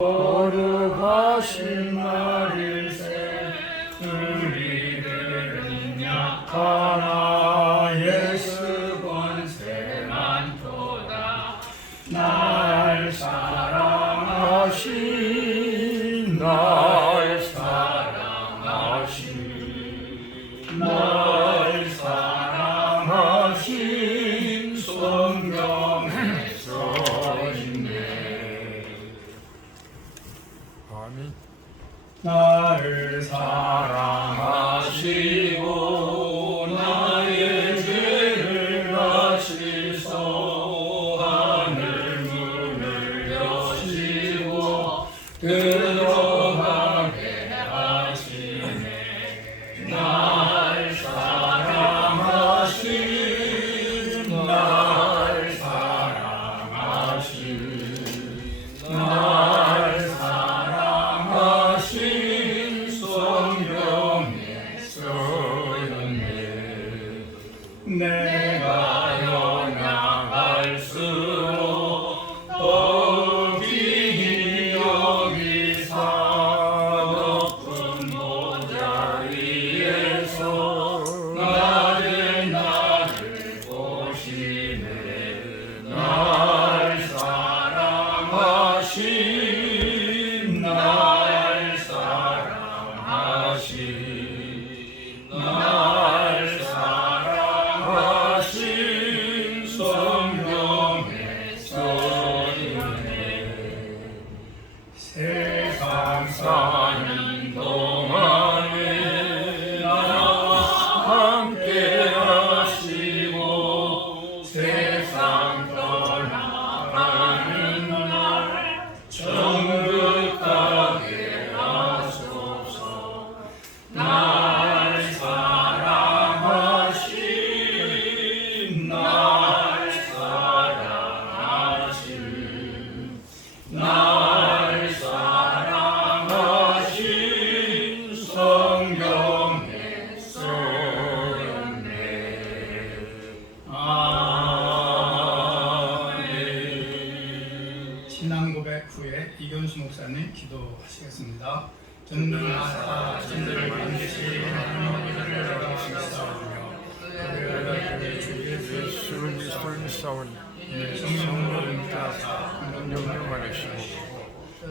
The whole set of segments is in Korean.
거룩하신 날일세 우리들은 약하나 예수 권세 많도다. 날 사랑하신 날 사랑하신 성경에 써있네. 아멘. 나를 사랑하시고 나의 죄를 가시소 하늘 문을 여시고 들어가게 하시네. 날 사랑하신 날 사랑하신 성경에 써있네. 내가 연약할수록 더욱이 여기사 높은 보좌 위에서 나를 보시네. 날 사랑하신 날 사랑하신 성경에 써있네. 세상 사는 동안에 나와 함께 하시고 세상 떠나가는 날 천국 가게 하소서. 날 사랑하신 날 사랑하신 성경에 써있네. 아멘. 신앙 고백 후에 이견수 목사님 기도하시겠습니다. 전능하사 신들을 반드시 하나님을 알아주시사오며 그들의 주 예수를 믿사오니 성령으로 인자하사 명령하시고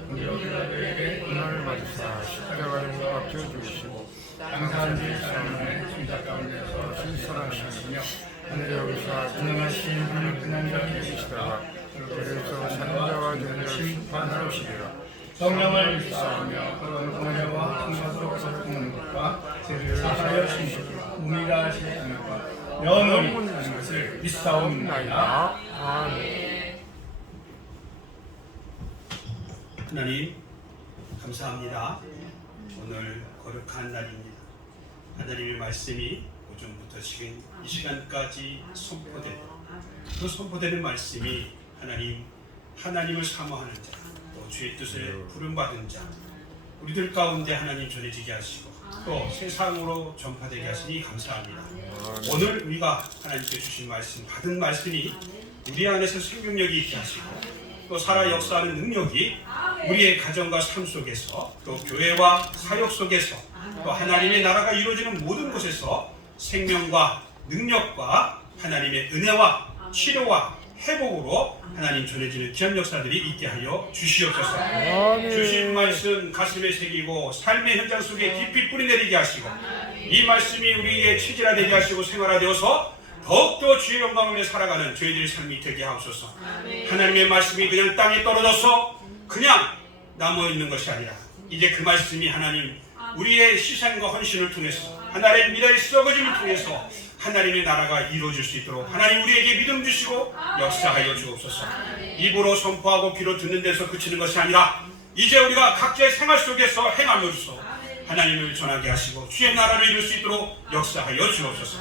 우리에게 은혜를 받으사 십자가를 못 박혀 주시고 감사한 삶의 순자 가운데서 신선하시며 하늘에 여기서 전능하신 하늘 그날을 계시다가 그래서 산자와 종려를 심판하시리라. 성령을 믿사오며 그런 은혜와 성령으로 살아가는 것과 죄를 사하여 주시고 우리가 하시는 은혜와 영원히 사는 것을 믿사옵나이다. 아멘. 하나님 감사합니다. 오늘 거룩한 날입니다. 하나님의 말씀이 오전부터 지금 이 시간까지 선포되고 그 선포되는 말씀이 하나님을 사모하는 자, 또 주의 뜻에 부름받은 자, 우리들 가운데 하나님 전해지게 하시고 또 세상으로 전파되게 하시니 감사합니다. 오늘 우리가 하나님께 주신 말씀, 받은 말씀이 우리 안에서 생명력이 있게 하시고 또 살아 역사하는 능력이 우리의 가정과 삶 속에서 또 교회와 사역 속에서 또 하나님의 나라가 이루어지는 모든 곳에서 생명과 능력과 하나님의 은혜와 치료와 회복으로 하나님 전해지는 귀한 역사들이 있게 하여 주시옵소서. 주신 말씀 가슴에 새기고 삶의 현장 속에 깊이 뿌리내리게 하시고 이 말씀이 우리의 체질화되게 하시고 생활화되어서 더욱더 주의 영광을 위해 살아가는 저희들의 삶이 되게 하옵소서. 하나님의 말씀이 그냥 땅에 떨어져서 그냥 남아있는 것이 아니라 이제 그 말씀이 하나님 우리의 희생과 헌신을 통해서 하나님의 미래의 썩어짐을 통해서 하나님의 나라가 이루어질 수 있도록 하나님 우리에게 믿음 주시고 역사하여 주옵소서. 입으로 선포하고 귀로 듣는 데서 그치는 것이 아니라 이제 우리가 각자의 생활 속에서 행함으로써 하나님을 전하게 하시고 주의 나라를 이룰 수 있도록 역사하여 주옵소서.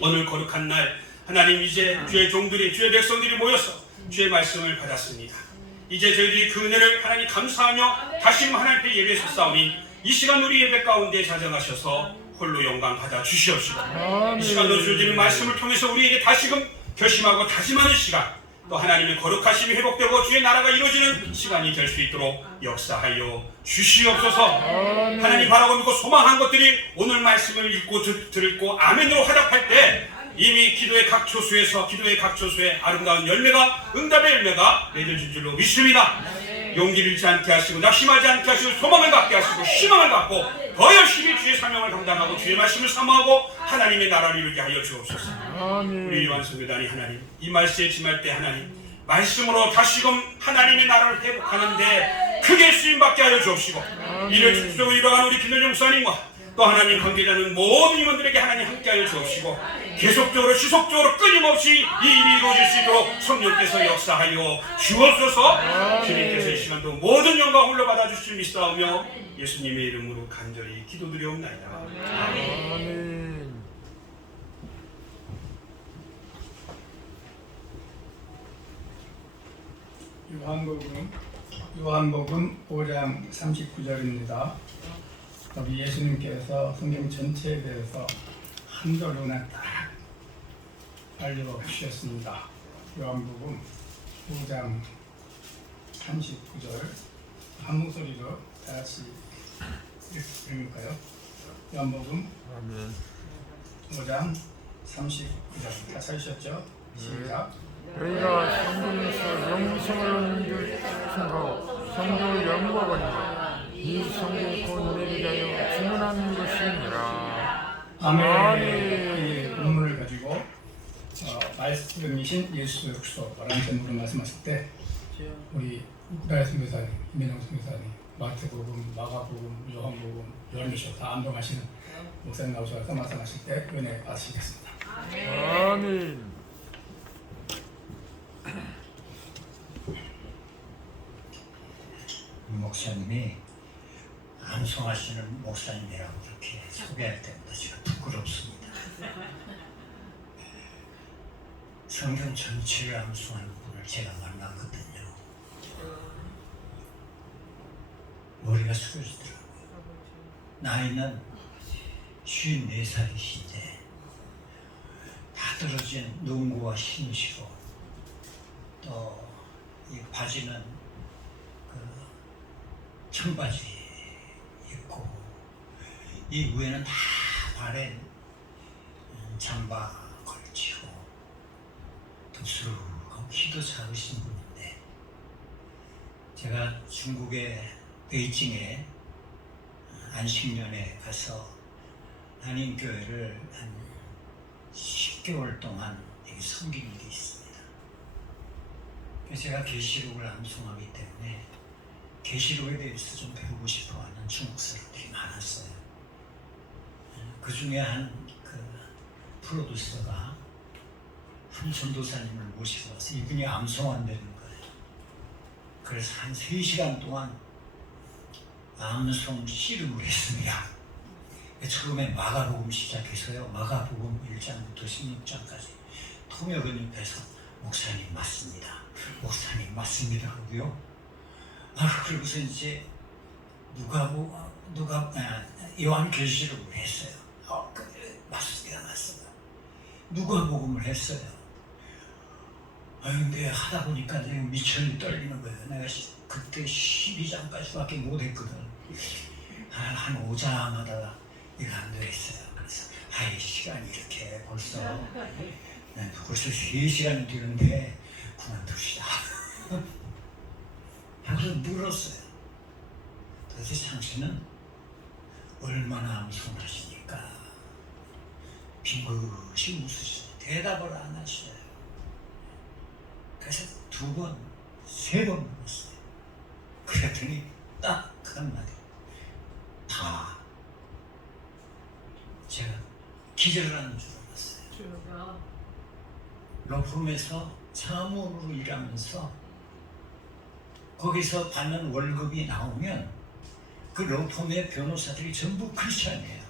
오늘 거룩한 날 하나님 이제 주의 종들이 주의 백성들이 모여서 주의 말씀을 받았습니다. 이제 저희들이 그 은혜를 하나님 감사하며 다시 하나님께 예배 섰사오니 이 시간 우리 예배 가운데 자정하셔서 홀로 영광 받아 주시옵시고 이 시간도 주어지는 말씀을 통해서 우리에게 다시금 결심하고 다짐하는 시간 또 하나님의 거룩하심이 회복되고 주의 나라가 이루어지는 시간이 될 수 있도록 역사하여 주시옵소서. 하나님 바라고 믿고 소망한 것들이 오늘 말씀을 읽고 듣고 아멘으로 화답할 때 이미 기도의 각 초소에 아름다운 열매가 응답의 열매가 맺어질 줄로 믿습니다. 용기를 잃지 않게 하시고 낙심하지 않게 하시고 소망을 갖게 하시고 희망을 갖고 더 열심히 주의 사명을 감당하고 주의 말씀을 사모하고 하나님의 나라를 이루게 하여 주옵소서. 우리 완성교단이 하나님 이 말씀에 임할 때 하나님 말씀으로 다시금 하나님의 나라를 회복하는데 크게 쓰임받게 하여 주옵시고 이를 축적으로 이뤄가는 우리 김현정 목사님과 또 하나님 관계자는 모든 임원들에게 하나님 함께하여 주옵시고 계속적으로 지속적으로 끊임없이 이 일이 이루어질 수 있도록 성령께서 역사하여 주옵소서. 주님께서 이 시간도 모든 영광 홀로 받아주실 믿사오며 예수님의 이름으로 간절히 기도드리옵나이다. 아멘. 요한복음 5장 39절입니다. 우리 예수님께서 성경 전체에 대해서 한 절로나 딱 알려주셨습니다. 요한복음 5장 39절 한 목소리로 다 같이 읽을까요? 요한복음 아멘. 5장 39절 다 찾으셨죠? 시작. 너희가 성경에서 영생을 얻는 줄 생각하고 성경을 연구하거니와 이 성경이 곧 내게 하여 증언하는 것이니라. 아멘. 이 본문을 가지고 말씀이신 예수 그리스도라는 제목으로 말씀하실 때 우리 우크라이나 선교사님, 이민영 선교사님, 마태복음, 마가복음, 요한복음, 요한일서 다 암송하시는 목사님 나오셔서 말씀하실 때 은혜 받으시겠습니다. 아멘. 목사님이 암송하시는 목사님이라고 그렇게 소개할 때마다 제가 부끄럽습니다. 성경 전체를 암송하는 분을 제가 만났거든요. 머리가 숙여지더라고요. 나이는 54살이신데 다 떨어진 농구와 신으시고 또 이 바지는 청바지 입고 이 위에는 다 바랜 잠바 걸치고 덥수룩하고 키도 작으신 분인데 제가 중국의 베이징에 안식년에 가서 한인교회를 한 10개월 동안 여기 섬긴 일이 있습니다. 제가 계시록을 암송하기 때문에 계시록에 대해서 좀 배우고 싶어하는 중국 사람들이 많았어요. 그 중에 한 프로듀서가 한 전도사님을 모시고 와서 이분이 암송한다는 거예요. 그래서 한 3시간 동안 암송 씨름을 했습니다. 처음에 마가복음 시작해서요. 마가복음 1장부터 16장까지 통역은 옆에서 목사님 맞습니다. 목사님 맞습니다 하고요. 그러고서 이제 요한계시록을 했어요. 맞습니다. 누가복음을 했어요. 근데 하다 보니까 내가 미천이 떨리는 거예요. 내가 그때 12장까지밖에 못했거든. 한 5장 하다가 이거 안 되겠어요. 그래서 시간이 이렇게 벌써 3시간이 되는데 그만둡시다. 그래서 물었어요. 도대체 당신은 얼마나 암송하시니까? 빙긋이 웃으시고 대답을 안 하셔요. 그래서 2번, 3번 물었어요. 그랬더니 딱 한마디. 다. 제가 기절하는 줄 알았어요. 로펌에서 사무원으로 일하면서 거기서 받는 월급이 나오면 그 로펌의 변호사들이 전부 크리스찬이에요.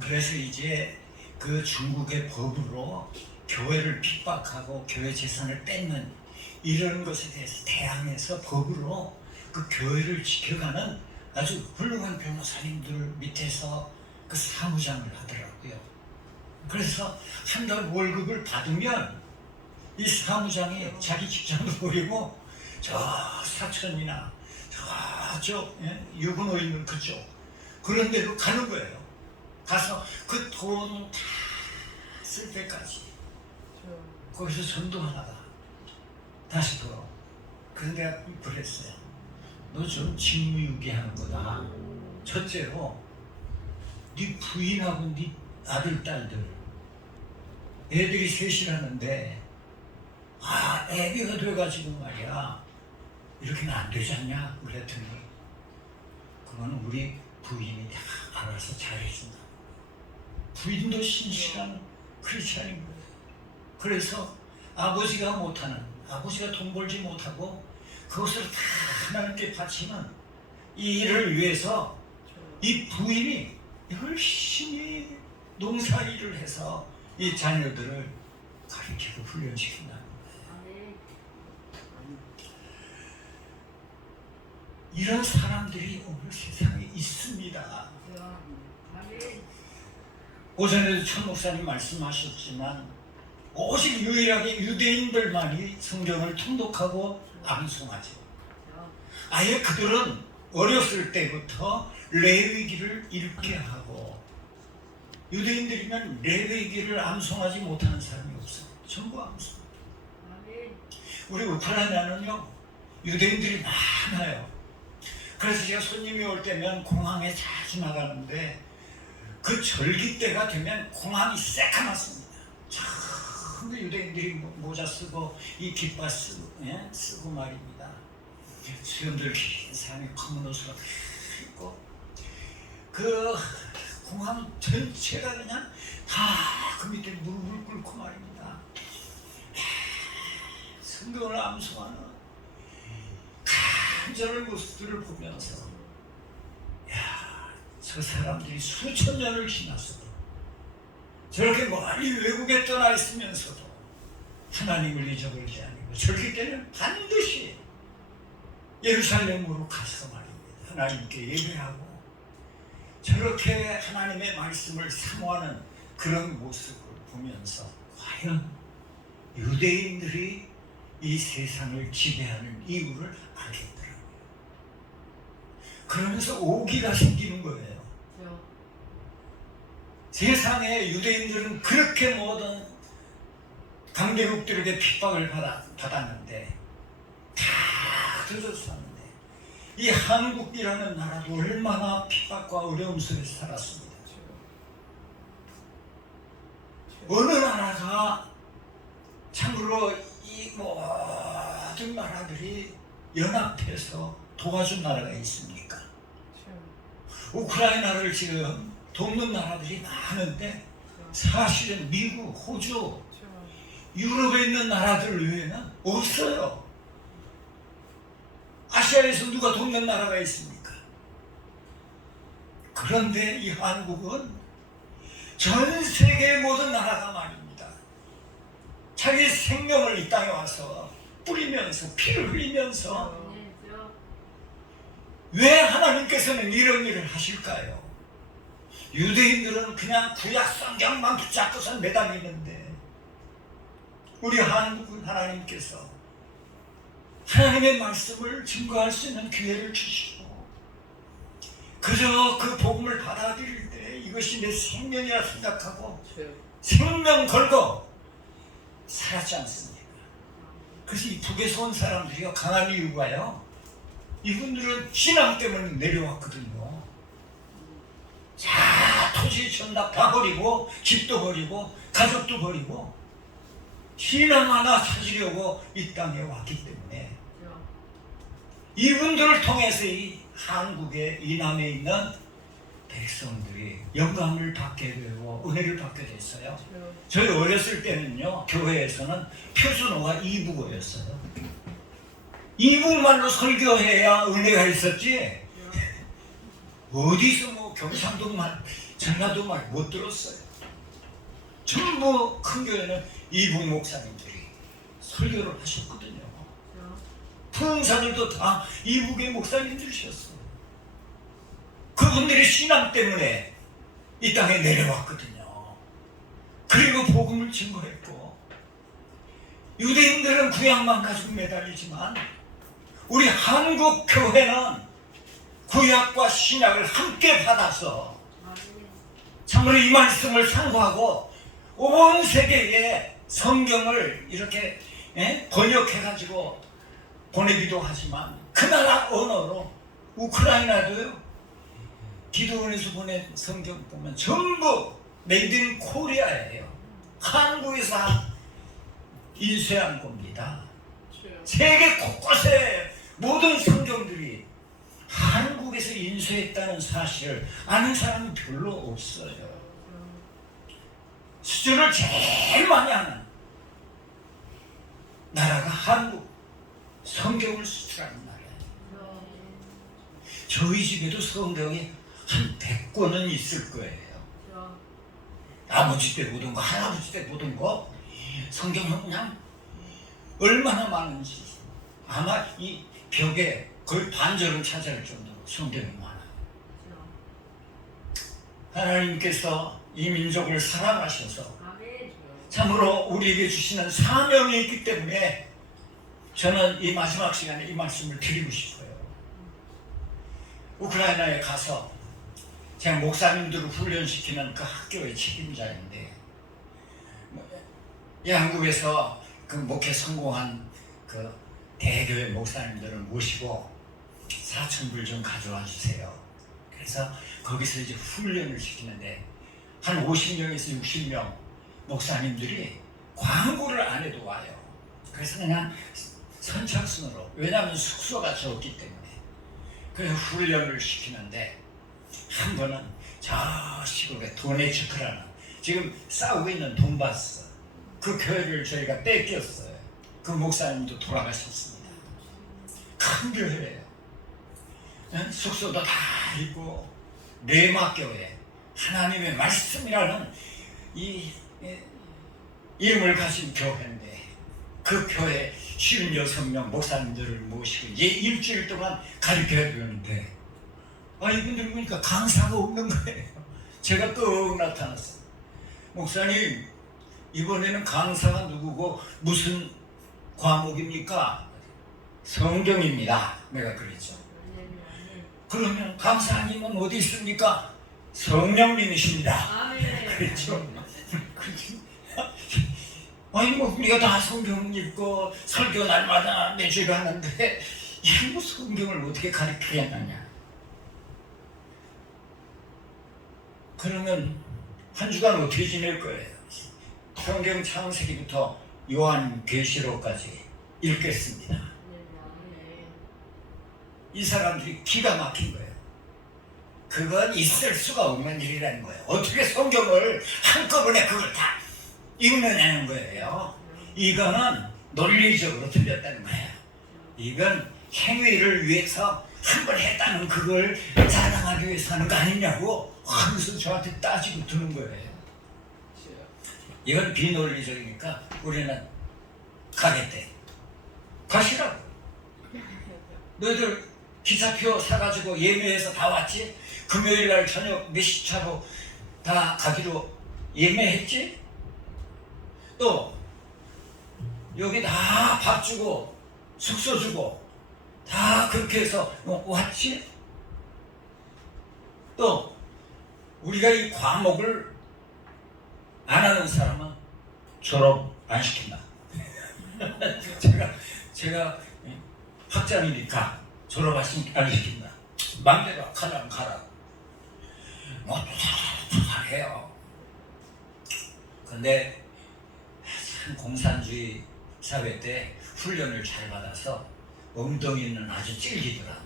그래서 이제 그 중국의 법으로 교회를 핍박하고 교회 재산을 뺏는 이런 것에 대해서 대항해서 법으로 그 교회를 지켜가는 아주 훌륭한 변호사님들 밑에서 그 사무장을 하더라고요. 그래서 한 달 월급을 받으면 이 사무장이 자기 직장도 버리고 저 사천이나 저쪽 유근호 있는 그쪽 그런 데로 가는 거예요. 가서 그 돈 다 쓸 때까지 거기서 전도하다가 다시 돌아오. 그런데 내가 그랬어요. 너 좀 직무유기하는 거다. 첫째로 네 부인하고 네 아들 딸들 애들이 셋이라는데 애비가 돼가지고 말이야 이렇게는 안 되지 않냐 그랬더니 그거는 우리 부인이 다 알아서 잘해준다. 부인도 신실한 크리스찬인 거예요. 그래서 아버지가 못하는 아버지가 돈 벌지 못하고 그것을 다 하나님께 바치는 이 일을 위해서 이 부인이 열심히 농사일을 해서 이 자녀들을 가르치고 훈련시킨다는 거예요. 이런 사람들이 오늘 세상에 있습니다. 오전에도 천 목사님 말씀하셨지만 오직 유일하게 유대인들만이 성경을 통독하고 암송하죠. 아예 그들은 어렸을 때부터 레위기를 읽게 하고 유대인들이면 레위기를 암송하지 못하는 사람이 없어요. 전부 암송. 우리 우크라이나는요 유대인들이 많아요. 그래서 제가 손님이 올 때면 공항에 자주 나가는데 그 절기 때가 되면 공항이 새카맣습니다. 전부 유대인들이 모자 쓰고 이 깃바 쓰고 말입니다. 수염들 긴 사람이 검은 옷을 입고 그 공항 전체가 그냥 다 그 밑에 무릎을 꿇고 말입니다. 성경을 암송하는 간절한 모습들을 보면서 저 사람들이 수천 년을 지났어도 저렇게 멀리 외국에 떠나 있으면서도 하나님을 잊어버리지 않고 절기 때는 반드시 예루살렘으로 가서 말입니다. 하나님께 예배하고 저렇게 하나님의 말씀을 사모하는 그런 모습을 보면서 과연 유대인들이 이 세상을 지배하는 이유를 알겠더라고요. 그러면서 오기가 생기는 거예요. 세상에 유대인들은 그렇게 모든 강대국들에게 핍박을 받았는데 다 들었었는데 이 한국이라는 나라도 얼마나 핍박과 어려움 속에서 살았습니다. 어느 나라가 참으로 이 모든 나라들이 연합해서 도와준 나라가 있습니까? 우크라이나를 지금 돕는 나라들이 많은데 사실은 미국, 호주, 유럽에 있는 나라들 외에는 없어요. 아시아에서 누가 돕는 나라가 있습니까? 그런데 이 한국은 전 세계의 모든 나라가 말입니다. 자기 생명을 이 땅에 와서 뿌리면서 피를 흘리면서 왜 하나님께서는 이런 일을 하실까요? 유대인들은 그냥 구약 성경만 붙잡고서 매달리는데 우리 한국은 하나님께서 하나님의 말씀을 증거할 수 있는 기회를 주시고 그저 그 복음을 받아들일 때 이것이 내 생명이라 생각하고 생명 걸고 살았지 않습니까? 그래서 이 북에서 온 사람들이 강한 이유가요 이분들은 신앙 때문에 내려왔거든요. 자, 토지 전답 다 버리고 집도 버리고 가족도 버리고 신앙 하나 찾으려고 이 땅에 왔기 때문에 이분들을 통해서 이 한국의 이 남에 있는 백성들이 영감을 받게 되고 은혜를 받게 됐어요. 저희 어렸을 때는요 교회에서는 표준어가 이북어였어요. 이북말로 설교해야 은혜가 있었지 어디서 뭐 경상도 말, 전라도 말 못 들었어요. 전부 큰 교회는 이북 목사님들이 설교를 하셨거든요. 풍사들도 다 이북의 목사님들이셨어요. 그분들이 신앙 때문에 이 땅에 내려왔거든요. 그리고 복음을 증거했고 유대인들은 구약만 가지고 매달리지만 우리 한국 교회는 구약과 신약을 함께 받아서 참으로 이 말씀을 상고하고 온 세계에 성경을 이렇게 번역해가지고 보내기도 하지만 그 나라 언어로 우크라이나도요, 기도원에서 보낸 성경 보면 전부 메이드 인 코리아예요. 한국에서 인쇄한 겁니다. 세계 곳곳에 모든 성경들이 한국에서 인쇄했다는 사실을 아는 사람은 별로 없어요. 수준을 제일 많이 하는 나라가 한국, 성경을 수출하는 나라예요. 저희 집에도 성경이 한 100권은 있을 거예요. 아버지 때 보던 거, 할아버지 때 보던 거, 성경은 그냥 얼마나 많은지 아마 이 벽에 거의 반절은 차지할 정도로 성경이 많아요. 하나님께서 이 민족을 사랑하셔서 참으로 우리에게 주시는 사명이 있기 때문에 저는 이 마지막 시간에 이 말씀을 드리고 싶어요. 우크라이나에 가서 제가 목사님들을 훈련시키는 그 학교의 책임자인데, 이 한국에서 그 목회 성공한 그 대교회 목사님들을 모시고 4,000불 좀 가져와 주세요. 그래서 거기서 이제 훈련을 시키는데 한 50명에서 60명 목사님들이 광고를 안 해도 와요. 그래서 그냥 선착순으로, 왜냐하면 숙소가 적기 때문에. 그래서 훈련을 시키는데 한 번은 저 시골에 도네츠크라는 지금 싸우고 있는 돈바스 그 교회를 저희가 뺏겼어요. 그 목사님도 돌아가셨습니다. 큰 교회예요. 숙소도 다 있고 레마교회, 하나님의 말씀이라는 이 이름을 가진 교회인데 그 교회 56명 목사님들을 모시고 이제 일주일 동안 가르쳐야 되는데 이분들 보니까 강사가 없는 거예요. 제가 또 나타났어요. 목사님, 이번에는 강사가 누구고 무슨 과목입니까? 성경입니다. 내가 그랬죠. 그러면 강사님은 어디 있습니까? 성령님이십니다. 그랬죠. 아니 뭐 우리가 다 성경 읽고 설교 날마다 매주일 하는데 이 뭐 성경을 어떻게 가르치겠느냐. 그러면 한 주간 어떻게 지낼 거예요? 성경 창세기부터 요한계시록까지 읽겠습니다. 이 사람들이 기가 막힌 거예요. 그건 있을 수가 없는 일이라는 거예요. 어떻게 성경을 한꺼번에 그걸 다 읽느냐는 거예요. 이거는 논리적으로 틀렸다는 거예요. 이건 행위를 위해서 한 번 했다는 그걸 자랑하기 위해서 하는 거 아니냐고 하면서 저한테 따지고 드는 거예요. 이건 비논리적이니까 우리는 가겠대. 가시라고. 너희들 기차표 사가지고 예매해서 다 왔지? 금요일날 저녁 몇 시 차로 다 가기로 예매했지? 또 여기 다 밥 주고 숙소 주고 다 그렇게 해서 왔지? 또 우리가 이 과목을 안 하는 사람은 졸업 안 시킨다. 제가 학자니까 졸업 안 시킨다. 맘대로 가라면 가라. 뭐 잘해요. 근데 참 공산주의 사회 때 훈련을 잘 받아서 엉덩이는 아주 찔기더라.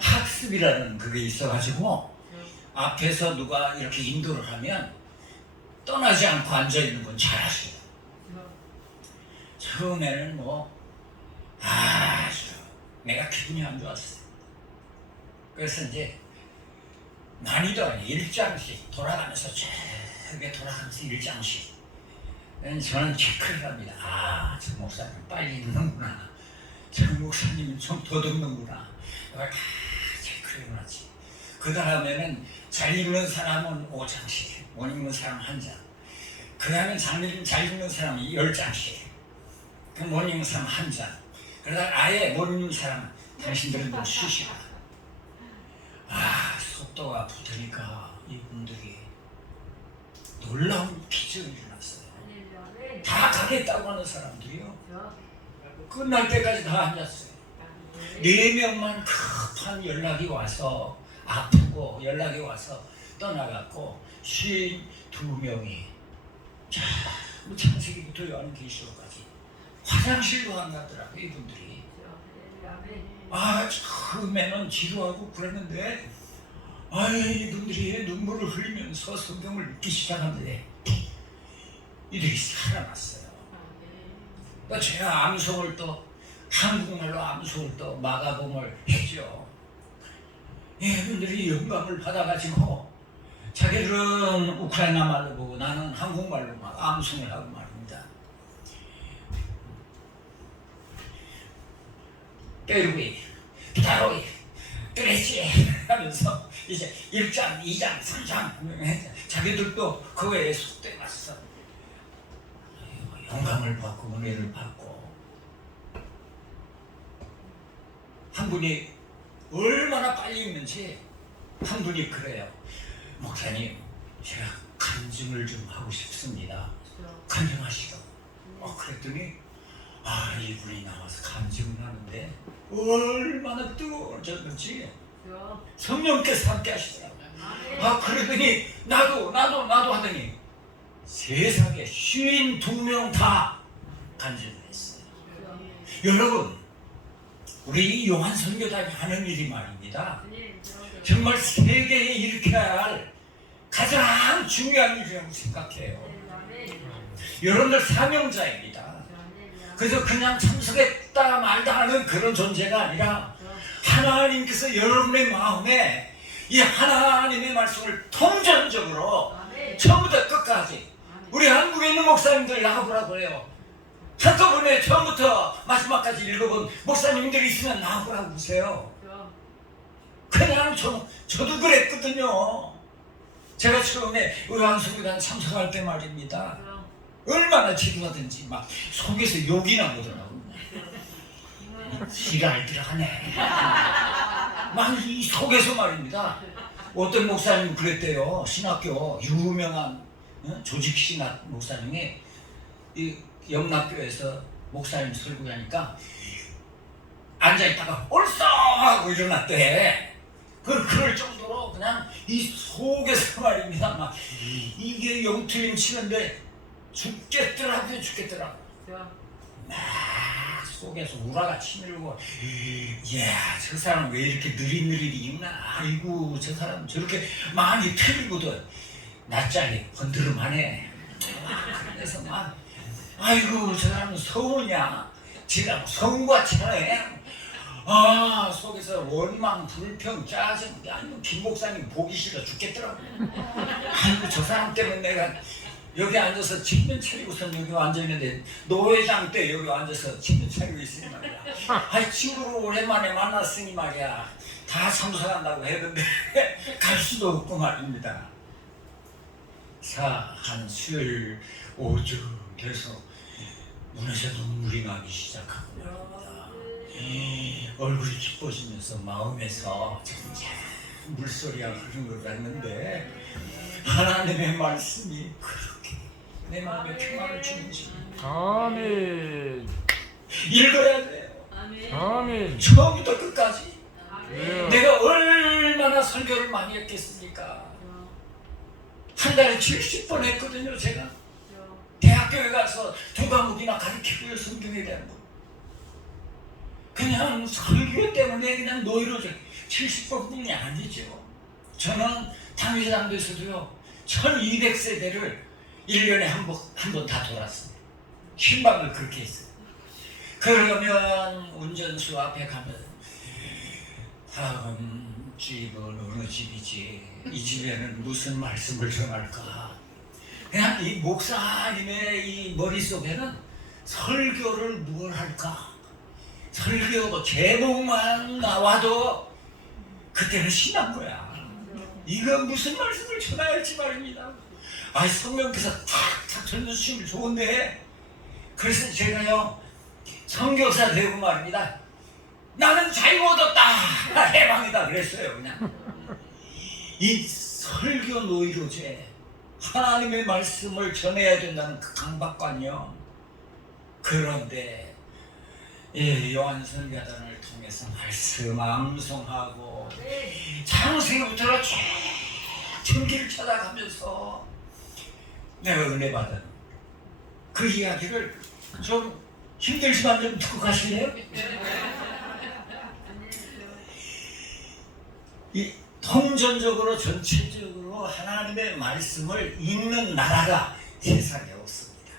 학습이라는 그게 있어가지고 앞에서 누가 이렇게 인도를 하면 떠나지 않고 앉아있는 건 잘하셔요. 처음에는 아주 내가 기분이 안 좋았어요. 그래서 이제 난이도 아니에요. 1장씩 돌아가면서 저게 돌아가면서 1장씩 저는 체크를 합니다. 저 목사님 빨리 읽는구나. 저 목사님은 좀 더 듣는구나. 이걸 다 체크를 해놨지. 그 다음에는 잘 읽는 사람은 5장씩, 못 읽는 사람은 1장. 그 다음에 잘 읽는 사람은 10장씩. 그 못 읽는 사람 한 잔. 그러다가 아예 못 읽는 사람은 당신들은 좀 쉬시라. 아, 속도가 붙으니까 이분들이 놀라운 기적이 일어났어요. 다 가겠다고 하는 사람들이요. 끝날 때까지 다 앉았어요. 4명만 급한 연락이 와서 아프고 연락이 와서 떠나갔고 52명이 창세기부터 요한계시록까지 화장실도 안 가더라고요. 이분들이. 아, 처음에는 지루하고 그랬는데 이분들이 눈물을 흘리면서 성경을 읽기 시작하는데 이들이 살아났어요. 그러니까 제가 암송을 또 한국말로 암송을 또 마가봉을 했죠. 이분들이 영감을 받아가지고 자기들은 우크라이나 말로 보고 나는 한국말로 막 암송을 하고 말입니다. 빼루기, 다로이, 뚜레치 하면서 이제 1장, 2장, 3장 자기들도 그 외에 속되었어. 영감을 받고 은혜를 받고 한 분이 얼마나 빨리 읽는지 한 분이 그래요. 목사님, 제가 간증을 좀 하고 싶습니다. 간증하시죠. 그랬더니 이분이 나와서 간증을 하는데 얼마나 뜨거워졌는지 성령께서 함께 하시더라고요. 그러더니 나도 하더니 세상에 52명 다 간증을 했어요. 여러분, 우리 요한 선교단이 하는 일이 말입니다. 정말 세계에 일으켜야 할 가장 중요한 일이라고 생각해요. 여러분들 사명자입니다. 그래서 그냥 참석했다 말다 하는 그런 존재가 아니라 하나님께서 여러분의 마음에 이 하나님의 말씀을 통전적으로 처음부터 끝까지 우리 한국에 있는 목사님들 나와보라고 해요. 한꺼번에 처음부터 마지막까지 읽어본 목사님들이 있으면 나와보라고 보세요. 그냥 저도 그랬거든요. 제가 처음에 요한선교단 참석할 때 말입니다. 얼마나 지루하든지 막 속에서 욕이 나오더라고요. 지랄들하네. 막 이 속에서 말입니다. 어떤 목사님 그랬대요. 신학교 유명한 조직 신학 목사님이 이 영락교에서 목사님 설교하니까 앉아있다가 얼싸 하고 일어났대. 그럴 정도로 그냥 이 속에서 말입니다. 막 이게 영투임 치는데 죽겠더라고요. 막 속에서 우라가 치밀고, 이야, 저 사람 왜 이렇게 느릿느릿 읽나? 아이고, 저 사람 저렇게 많이 틀리거든. 낯짝이 번드름하네. 그래서 막, 아이고, 저 사람은 성우냐? 지가 성우같이 하네. 속에서 원망, 불평, 짜증, 아니면 김 목사님 보기 싫어 죽겠더라고요. 아이고, 저 사람 때문에 내가 여기 앉아서 정신 차리고선 여기 앉아있는데 노회장 때 여기 앉아서 정신 차리고 있으니 말이야. 친구를 오랜만에 만났으니 말이야. 다 참석한다고 했는데 갈 수도 없고 말입니다. 한 수요일 오주 돼서 눈에서 눈물이 나기 시작하고 말입니다. 얼굴이 기뻐지면서 마음에서 점점 물소리가 흐르는 걸 봤는데 하나님의 말씀이 그렇게 내 마음에 평안을 주는지 아멘. 읽어야 돼요. 아멘. 처음부터 끝까지. 네. 내가 얼마나 설교를 많이 했겠습니까? 한 달에 70번 했거든요. 제가 대학교에 가서 2과목이나 가르치고요. 성경에 대한 거 그냥 설교 때문에 그냥 노이로제 70번뿐이 아니죠. 저는 당회장도에서도요 1200세대를 1년에 한 번 다 돌았습니다. 신방을 그렇게 했어요. 그러면 운전수 앞에 가면 다음 집은 어느 집이지? 이 집에는 무슨 말씀을 전할까? 그냥 이 목사님의 이 머릿속에는 설교를 뭘 할까? 설교 제목만 나와도 그때는 신난 거야. 이거 무슨 말씀을 전해야 할지 말입니다. 성령께서 탁탁 전해주시면 좋은데 그래서 제가요 선교사 되고 말입니다. 나는 자유 얻었다, 해방이다 그랬어요. 그냥 이 설교 노이로제 하나님의 말씀을 전해야 된다는 그 강박관념. 그런데 이 요한선교단을 통해서 말씀 암송하고 창세기부터 쭉 천기를 찾아가면서 내가 은혜 받은 그 이야기를 좀 힘들지만 좀 듣고 가실래요? 이 통전적으로 전체적으로 하나님의 말씀을 읽는 나라가 세상에 없습니다.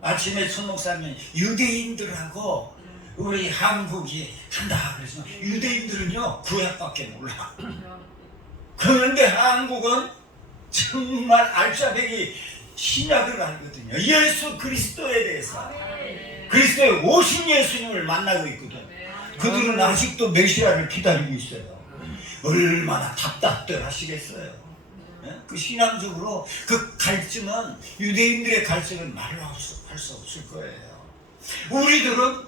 아침에 천 목사님이 유대인들하고 우리 한국이 한다 그러지만 유대인들은요 구약밖에 몰라. 그런데 한국은 정말 알짜배기 신약을 알거든요. 예수 그리스도에 대해서 그리스도의 오신 예수님을 만나고 있거든. 그들은 아직도 메시아를 기다리고 있어요. 얼마나 답답들 하시겠어요. 그 신앙적으로 그 갈증은 유대인들의 갈증은 말로 할 수 없을 거예요. 우리들은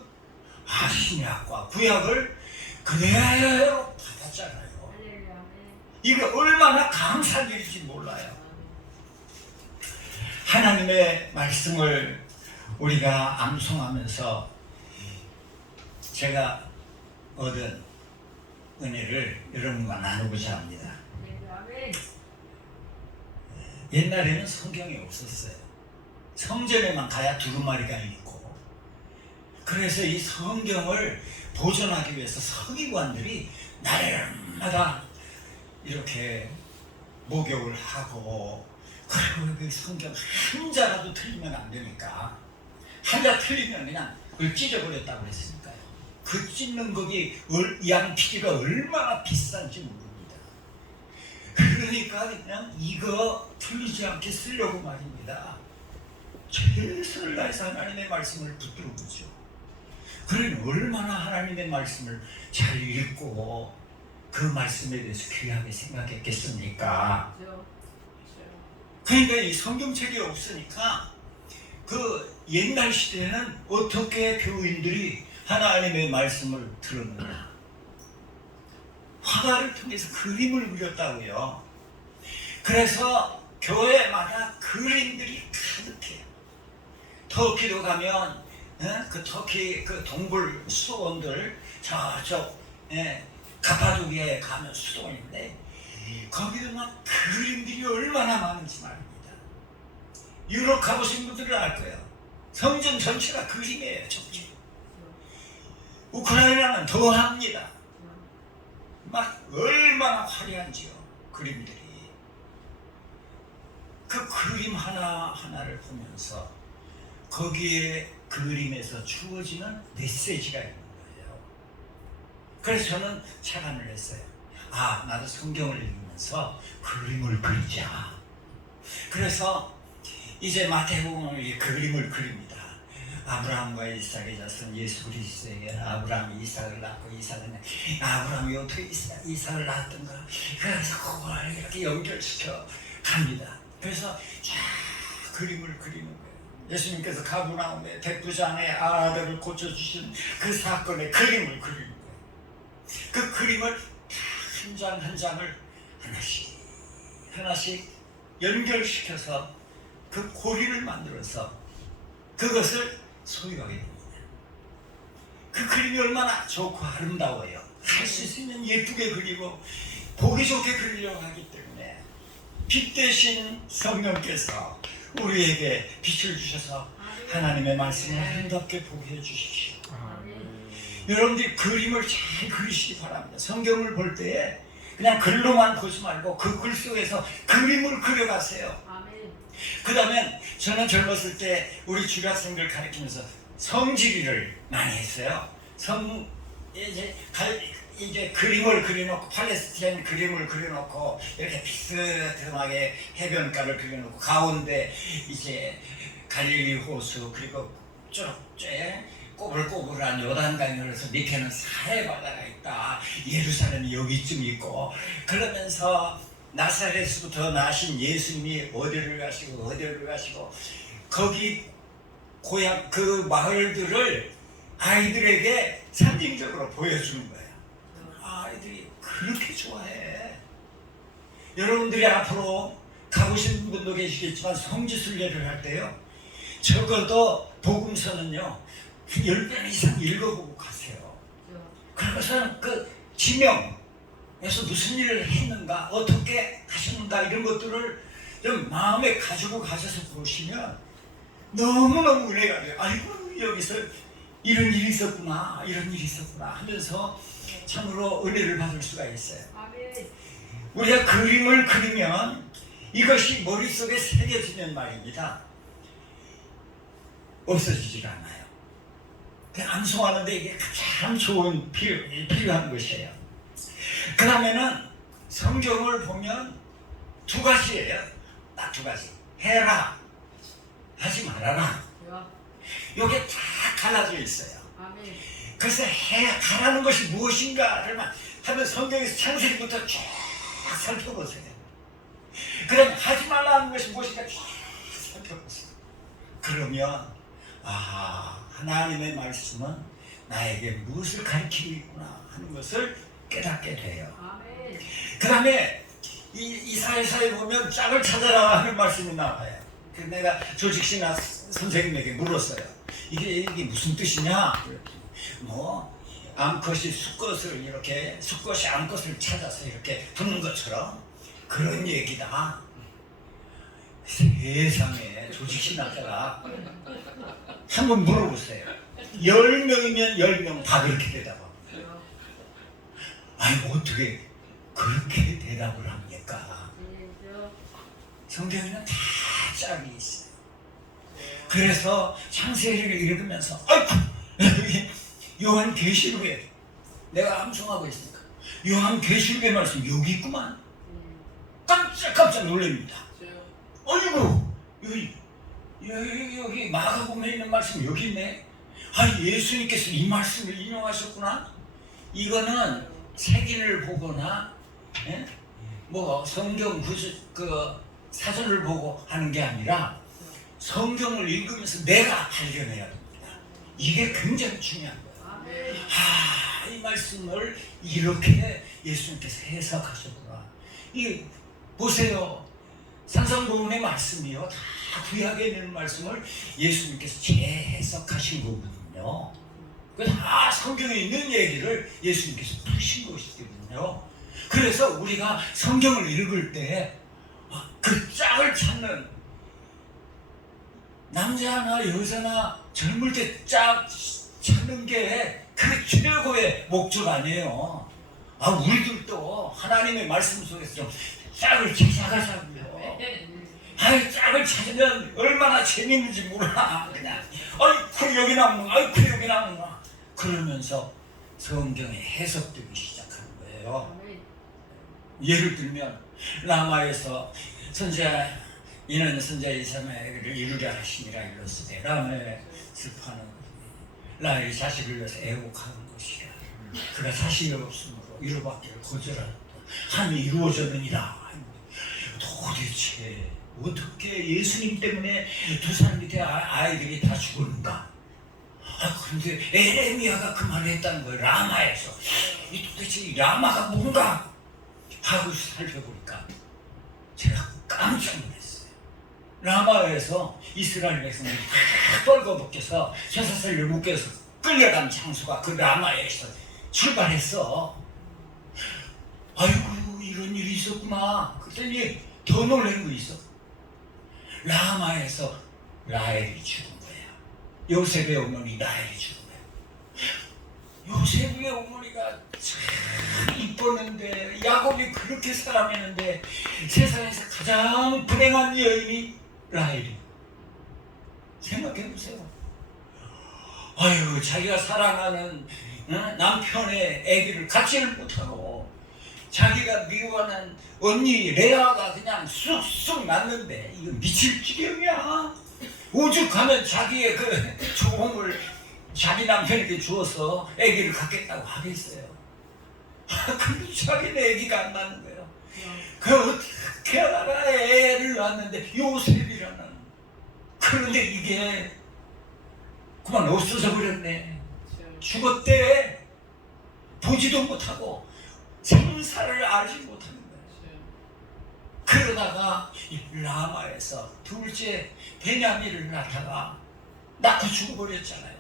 신약과 구약을 그대로 받았잖아요. 이게 얼마나 감사한 일인지 몰라요. 하나님의 말씀을 우리가 암송하면서 제가 얻은 은혜를 여러분과 나누고자 합니다. 옛날에는 성경이 없었어요. 성전에만 가야 두루마리가 있고, 그래서 이 성경을 보존하기 위해서 서기관들이 날마다 이렇게 목욕을 하고, 그리고 그 성경 한 자라도 틀리면 안 되니까 한 자 틀리면 그냥 그걸 찢어버렸다고 그랬으니까요. 그 찢는 거기 양피지가 얼마나 비싼지 모릅니다. 그러니까 그냥 이거 틀리지 않게 쓰려고 말입니다. 최선을 다해서 하나님의 말씀을 붙들어 보죠. 그러니 얼마나 하나님의 말씀을 잘 읽고 그 말씀에 대해서 귀하게 생각했겠습니까? 그러니까 이 성경책이 없으니까 그 옛날 시대에는 어떻게 교인들이 하나님의 말씀을 들었느냐, 화가를 통해서 그림을 그렸다고요. 그래서 교회마다 그림들이 가득해요. 터키도 가면 그 터키 그 동굴 수도원들 저쪽 가파도기아에 가면 수도원인데 거기도 막 그림들이 얼마나 많은지 말입니다. 유럽 가보신 분들은 알 거예요. 성전 전체가 그림이에요. 전체. 우크라이나는 더 합니다. 막 얼마나 화려한지요. 그림들이. 그 그림 하나하나를 보면서 거기에 그림에서 주어지는 메시지가 있는 거예요. 그래서 저는 착안을 했어요. 나도 성경을 읽으면서 그림을 그리자. 그래서 이제 마태복음을 그림을 그립니다. 아브라함과 이삭의 자손 예수 그리스도에게 아브라함이 이삭을 낳고 이삭은 아브라함이 어떻게 이삭을 낳았던가. 그래서 그걸 이렇게 연결시켜 갑니다. 그래서 쫙 그림을 그리는 거예요. 예수님께서 가버나움에 백부장의 아들을 고쳐주신 그 사건의 그림을 그리는 거예요. 그 그림을 한 장 한 장을 하나씩 연결시켜서 그 고리를 만들어서 그것을 소유하게 됩니다. 그 그림이 얼마나 좋고 아름다워요. 할 수 있으면 예쁘게 그리고 보기 좋게 그리려고 하기 때문에 빛 대신 성령께서 우리에게 빛을 주셔서 하나님의 말씀을 아름답게 보게 해주십시오. 여러분들이 그림을 잘 그리시기 바랍니다. 성경을 볼 때에 그냥 글로만 보지 말고 그 글 속에서 그림을 그려가세요. 그 다음에 저는 젊었을 때 우리 중학생들 가르치면서 성지리를 많이 했어요. 이제 그림을 그려놓고 팔레스타인 그림을 그려놓고 이렇게 비스듬하게 해변가를 그려놓고 가운데 이제 갈릴리 호수 그리고 쭉 꼬불꼬불한 요단강이 흘러서 밑에는 사해 바다가 있다. 예루살렘이 여기쯤 있고 그러면서 나사렛에서부터 나신 예수님이 어디를 가시고 거기 고향 그 마을들을 아이들에게 상징적으로 보여주는 거예요. 아이들이 그렇게 좋아해. 여러분들이 앞으로 가보신 분도 계시겠지만 성지순례를 할 때요, 적어도 복음서는요 10번 이상 읽어보고 가세요. 그러고서는 그 지명에서 무슨 일을 했는가, 어떻게 하셨는가, 이런 것들을 좀 마음에 가지고 가셔서 보시면 너무너무 은혜가 돼요. 아이고, 여기서 이런 일이 있었구나, 이런 일이 있었구나 하면서 참으로 은혜를 받을 수가 있어요. 우리가 그림을 그리면 이것이 머릿속에 새겨지는 말입니다. 없어지질 않아요. 암송하는데 이게 가장 좋은 필요한 것이에요. 그 다음에는 성경을 보면 두 가지예요. 딱 두 가지. 해라, 하지 말아라. 이게 다 갈라져 있어요. 그래서 가라는 것이 무엇인가를 하면 성경에서 창세기부터 쭉 살펴보세요. 그럼 하지 말라는 것이 무엇인가 쭉 살펴보세요. 그러면 하나님의 말씀은 나에게 무엇을 가르치고 있구나 하는 것을 깨닫게 돼요. 그 다음에 이사야서에 보면 짝을 찾아라 하는 말씀이 나와요. 그래서 내가 조직신학 선생님에게 물었어요. 이게 무슨 뜻이냐? 뭐 암컷이 수컷을 이렇게, 수컷이 암컷을 찾아서 이렇게 두는 것처럼 그런 얘기다. 세상에 조직신학자가 한번 물어보세요. 10명이면 10명 다 그렇게 대답합니다. 아니 어떻게 그렇게 대답을 합니까? 성경에는 다 짝이 있어요. 그래서 창세기를 읽으면서 요한계시록에 내가 암송하고 있으니까 요한계시록의 말씀 여기 있구만. 깜짝 놀랍니다. 아이고 여기 마가복음에 있는 말씀 여기 있네. 예수님께서 이 말씀을 인용하셨구나. 이거는 책인을 보거나 뭐 성경 사전을 보고 하는 게 아니라 성경을 읽으면서 내가 발견해야 됩니다. 이게 굉장히 중요한 거예요. 이 말씀을 이렇게 예수님께서 해석하셨구나. 보세요. 산상보훈의 말씀이요, 다 구약에 있는 말씀을 예수님께서 재해석하신 거거든요. 다 성경에 있는 얘기를 예수님께서 푸신 것이거든요. 그래서 우리가 성경을 읽을 때 그 짝을 찾는, 남자나 여자나 젊을 때 짝 찾는 게 그 최고의 목적 아니에요. 우리들도 하나님의 말씀 속에서 좀 짝을 찾아가자고요. 짝을 찾으면 얼마나 재밌는지 몰라. 그냥 여기 나오는구나, 여기 나오는구나 그러면서 성경이 해석되기 시작하는 거예요. 예를 들면 라마에서 이는 선자 이사마엘을 이루려 하시니라 일렀으되 라마에 슬퍼하는 라헬이 자식을 위해서 애곡하는 것이라. 그가 자식이 없으므로 이루받기를 거절하였다. 함이 이루어졌느니라. 도대체 어떻게 예수님 때문에 두 사람 밑에 아이들이 다 죽었는가? 그런데 에레미야가 그 말을 했다는 거예요. 라마에서. 도대체 이 라마가 뭔가 하고 살펴보니까 제가 깜짝 놀랐어요. 라마에서 이스라엘 백성들이 다 떨궈벗겨서 쇠사슬을 묶여서 끌려간 장소가 그 라마에서 출발했어. 아이고 이런 일이 있었구나. 그랬더니 더 놀란 거 있어. 라마에서 라헬이 죽은 거야. 요셉의 어머니 라헬이 죽은 거야. 요셉의 어머니가 참 이뻤는데, 야곱이 그렇게 사랑했는데 세상에서 가장 불행한 여인이 라헬이. 생각해보세요. 자기가 사랑하는 남편의 아기를 갖지를 못하고 자기가 미워하는 언니 레아가 그냥 쑥쑥 났는데 이거 미칠 지경이야. 오죽하면 자기의 그 조공을 자기 남편에게 주어서 아기를 갖겠다고 하겠어요. 근데 자기네 아기가 안 나는 거예요. 어떻게 하다가 애를 낳았는데 요셉이라는. 그런데 이게 그만 없어져 버렸네. 죽었대. 보지도 못하고 생사를 알지 못하는 거예요. 그러다가 이 라마에서 둘째 베냐민을 낳다가 낳고 죽어버렸잖아요.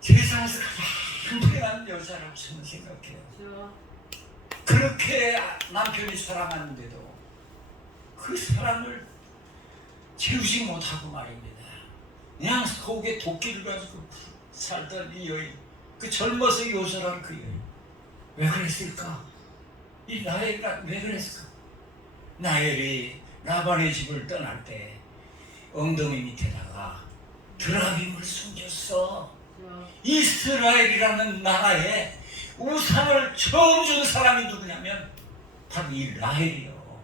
세상에서 가장 불행한 여자라고 저는 생각해요. 그렇게 남편이 사랑하는데도 그 사랑을 채우지 못하고 말입니다. 그냥 속에 도끼를 가지고 살던 이 여인, 그 젊어서 요절한 그 여인, 왜 그랬을까? 이 라헬이 왜 그랬을까? 라헬이 라반의 집을 떠날 때 엉덩이 밑에다가 드라빔을 숨겼어. 이스라엘이라는 나라에 우상을 처음 준 사람이 누구냐면 바로 이 라헬이요.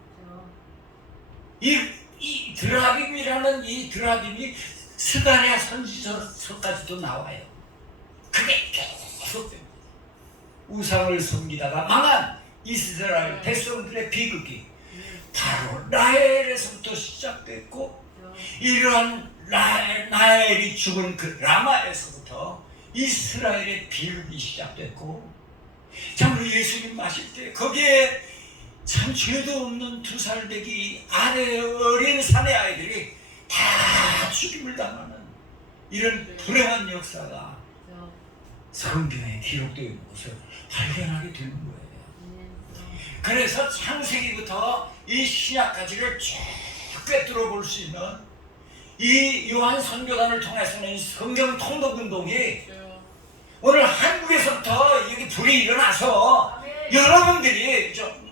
이 드라빔이라는 이 드라빔이 스가랴 선지서까지도 나와요. 그게 계속 됩니다. 우상을 섬기다가 망한 이스라엘 백성들의 비극이 바로 라헬에서부터 시작됐고, 이러한 라헬이 죽은 그 라마에서부터 이스라엘의 비극이 시작됐고, 참으로 예수님 마실 때 거기에 참 죄도 없는 2살 되기 아래 어린 사내 아이들이 다 죽임을 당하는 이런 불행한 역사가 성경에 기록되어 있는 것을 발견하게 되는 거예요. 그래서 창세기부터 이 신약까지를 쭉 꿰뚫어 볼 수 있는 이 요한 선교단을 통해서는 이 성경 통독 운동이 오늘 한국에서부터 여기 불이 일어나서 여러분들이 좀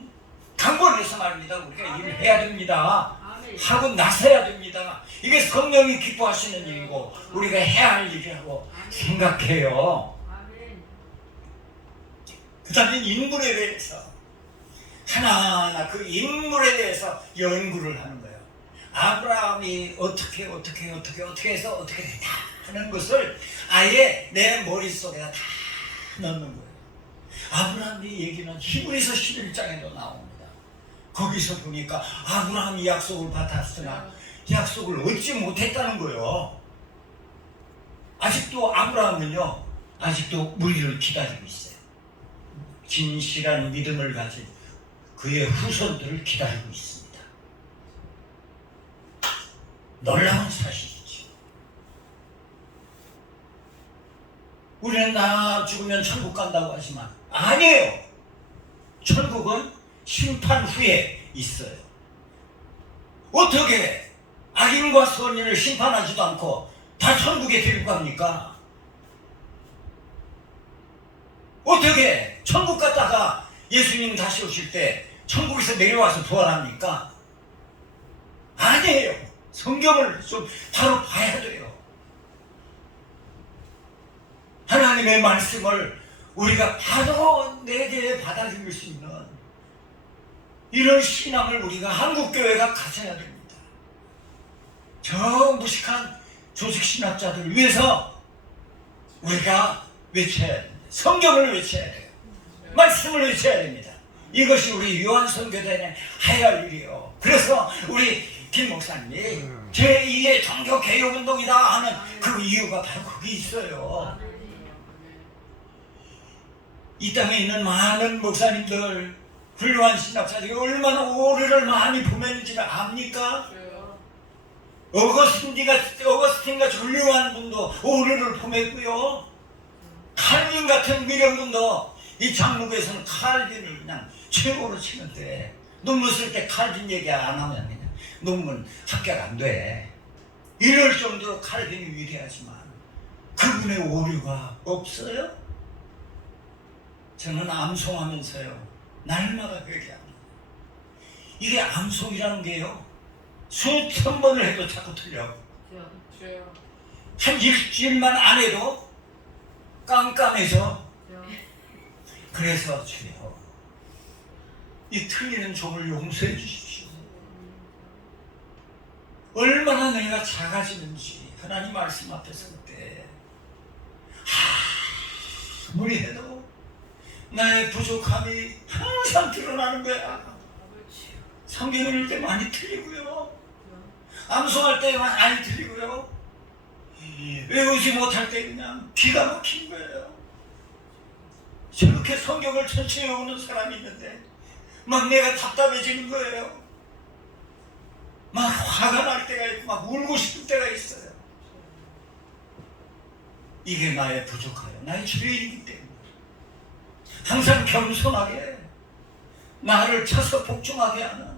강권해서 말입니다. 우리가 일을 해야 됩니다. 하고 나서야 됩니다. 이게 성령이 기뻐하시는 일이고 우리가 해야 할 일이라고 생각해요. 그 다음에 인물에 대해서 하나하나 그 인물에 대해서 연구를 하는 거예요. 아브라함이 어떻게 해서 어떻게 됐다 하는 것을 아예 내 머릿속에다 다 넣는 거예요. 아브라함의 얘기는 히브리서 11장에도 나옵니다. 거기서 보니까 아브라함이 약속을 받았으나 약속을 얻지 못했다는 거예요. 아직도 아브라함은요, 아직도 우리를 기다리고 있어요. 진실한 믿음을 가진 그의 후손들을 기다리고 있습니다. 놀라운 사실이지. 우리는 나 죽으면 천국 간다고 하지만 아니에요. 천국은 심판 후에 있어요. 어떻게 악인과 선인을 심판하지도 않고 다 천국에 데리고 갑니까? 어떻게 천국 갔다가 예수님 다시 오실 때 천국에서 내려와서 부활합니까? 아니에요. 성경을 좀 바로 봐야 돼요. 하나님의 말씀을 우리가 바로 내게 받아들일 수 있는 이런 신앙을 우리가 한국교회가 가져야 됩니다. 저 무식한 조직신학자들 위해서 우리가 외쳐야 됩니다. 성경을 외쳐야 돼요. 말씀을 외쳐야 됩니다. 이것이 우리 요한선교단의 해야 할 일이에요. 그래서 우리 김 목사님이 제2의 종교 개혁운동이다 하는 그 이유가 바로 거기 있어요. 이 땅에 있는 많은 목사님들, 훌륭한 신학자들이 얼마나 오류를 많이 보냈는지를 압니까? 어거스틴같이 훌륭한 분도 오류를 보냈고요. 칼빈 같은 미련분도 이 장로교에서는 칼빈을 그냥 최고로 치는데 논문 쓸 때 칼빈 얘기 안 하면 그냥 논문 합격 안 돼. 이럴 정도로 칼빈이 위대하지만 그분의 오류가 없어요? 저는 암송하면서요 날마다 회개합니다. 이게 암송이라는 게요 수천 번을 해도 자꾸 틀려. 한 일주일만 안 해도 깜깜해져. 그래서 주여 이 틀리는 종을 용서해 주십시오. 얼마나 내가 작아지는지 하나님 말씀 앞에 설 때 아무리 해도 나의 부족함이 항상 드러나는 거야. 성경 읽을 때 많이 틀리고요, 암송할 때 많이 틀리고요. 외우지 못할 때 그냥 기가 막힌 거예요. 저렇게 성경을 전체 외우는 사람이 있는데 막 내가 답답해지는 거예요. 막 화가 날 때가 있고 막 울고 싶을 때가 있어요. 이게 나의 부족하여 나의 죄인이기 때문에 항상 겸손하게 나를 쳐서 복종하게 하는,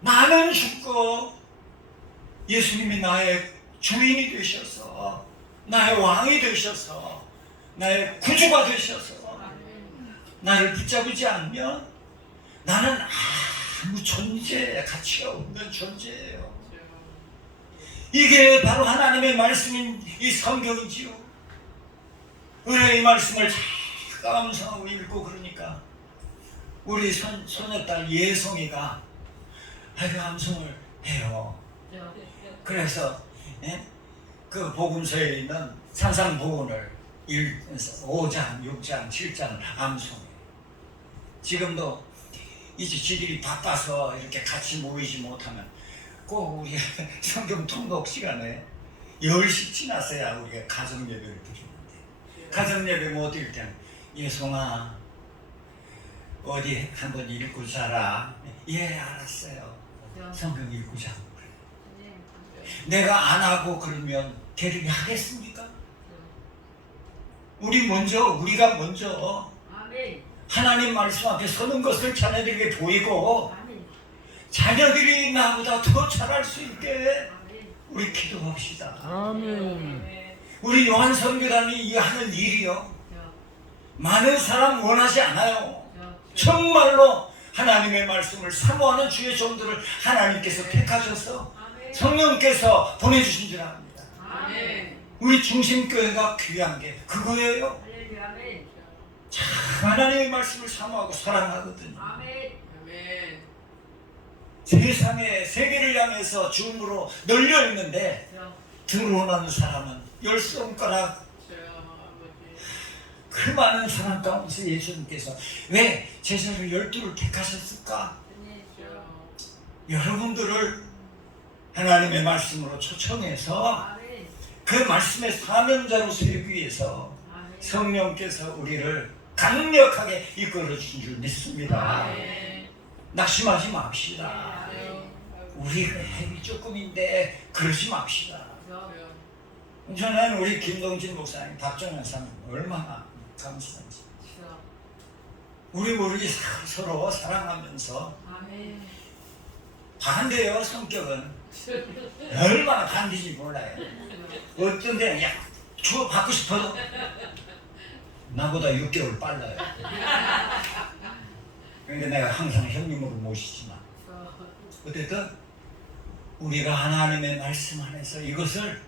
나는 죽고 예수님이 나의 주인이 되셔서 나의 왕이 되셔서 나의 구주가 되셔서 나를 붙잡지 않으면 나는 아무 존재에 가치가 없는 존재예요. 이게 바로 하나님의 말씀인 이 성경이지요. 은혜의 말씀을 잘 감상하고 읽고 그러니까 우리 손녀딸 예송이가 아주 암송을 해요. 그래서 그 복음서에 있는 산상보훈을 5장, 6장, 7장 암송해요. 지금도 이제 지들이 바빠서 이렇게 같이 모이지 못하면 꼭 우리 성경 통독 시간에 10시 지났어야 우리가 가정예배를 드리는데, 가정예배 못 드릴 때는 예송아 어디 한번 읽고 자라. 예, 알았어요. 성경 읽고 자. 내가 안 하고 그러면 걔들이 하겠습니까? 우리가 먼저 하나님 말씀 앞에 서는 것을 자녀들에게 보이고 자녀들이 나보다 더 잘할 수 있게 우리 기도합시다. 아멘. 우리 요한선교단이 하는 일이요, 많은 사람 원하지 않아요. 정말로 하나님의 말씀을 사모하는 주의 종들을 하나님께서 택하셔서 성령께서 보내주신 줄 압니다. 우리 중심교회가 귀한 게 그거예요. 참 하나님의 말씀을 사모하고 사랑하거든요. 세상에 세계를 향해서 줌으로 널려 있는데 들어오는 사람은 10손가락. 그 많은 사람 가운데 예수님께서 왜 제자를 12를 택하셨을까? 여러분들을 하나님의 말씀으로 초청해서 그 말씀의 사명자로 세우기 위해서 성령께서 우리를 강력하게 이끌어 주신 줄 믿습니다. 낙심하지 맙시다. 우리가 힘이 조금인데 그러지 맙시다. 저는 우리 김동진 목사님, 박정현 사님 얼마나 감사한지. 우리 서로 사랑하면서 반대요. 성격은 얼마나 반대인지 몰라요. 어떤 데는 야 주어 받고 싶어도 나보다 6개월 빨라요. 그러니까 내가 항상 형님으로 모시지만 어쨌든 우리가 하나님의 말씀 안에서 이것을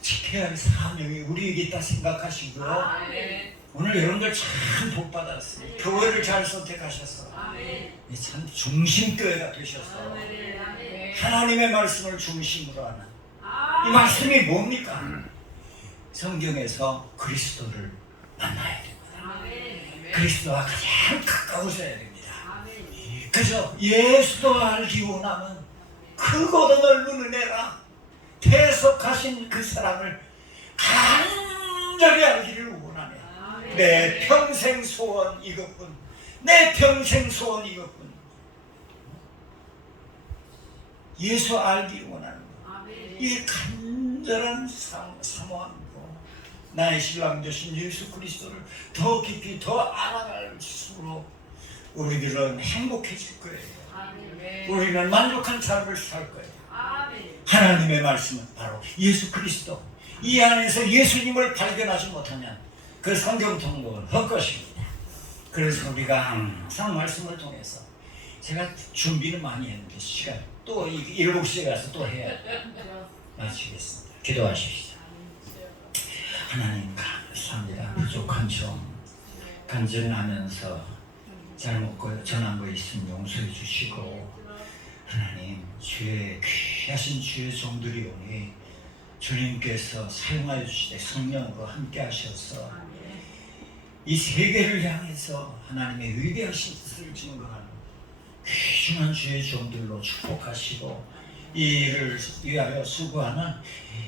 지켜야 할 사명이 우리에게 있다 생각하시고요. 오늘 여러분들 참 복받았어요. 교회를 잘 선택하셔서 참 중심교회가 되셔서 하나님의 말씀을 중심으로 하는 이 말씀이 뭡니까? 성경에서 그리스도를 만나야 됩니다. 그리스도와 가장 가까워져야 됩니다. 그래서 예수도 알기 원하면 크고도 넓은 은혜라 대속하신 그 사랑을 간절히 알기를 원하네. 내 평생 소원 이것뿐. 내 평생 소원 이것뿐. 예수 알기 원하는 것. 이 간절한 사모함으로 나의 신랑 되신 예수 그리스도를 더 깊이 더 알아갈수록 우리들은 행복해질 거예요. 우리는 만족한 삶을 살 거예요. 하나님의 말씀은 바로 예수 그리스도. 이 안에서 예수님을 발견하지 못하면 그 성경 통독은 헛것입니다. 그래서 우리가 항상 말씀을 통해서, 제가 준비는 많이 했는데 시간 또 7시에 가서 또 해야 마치겠습니다. 기도하십시오. 하나님 감사합니다. 부족한 점 간증하면서 잘못 전한 거 있으면 용서해 주시고, 하나님 주의 귀하신 주의 종들이 오니 주님께서 사용하여 주시되 성령으로 함께 하셔서 이 세계를 향해서 하나님의 위대하신 뜻을 증거하는 귀중한 주의 종들로 축복하시고 이 일을 위하여 수고하는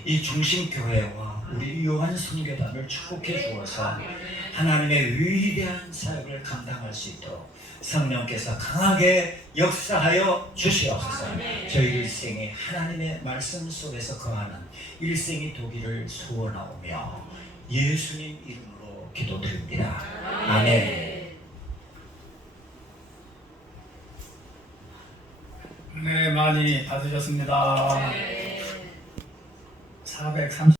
이 중심교회와 우리 요한 선교단을 축복해 주어서 하나님의 위대한 사역을 감당할 수 있도록 성령께서 강하게 역사하여 주시옵소서. 저희 일생이 하나님의 말씀 속에서 거하는 일생이 되기를 소원하오며 예수님 이름으로 기도드립니다. 아멘. 네, 많이 받으셨습니다. 430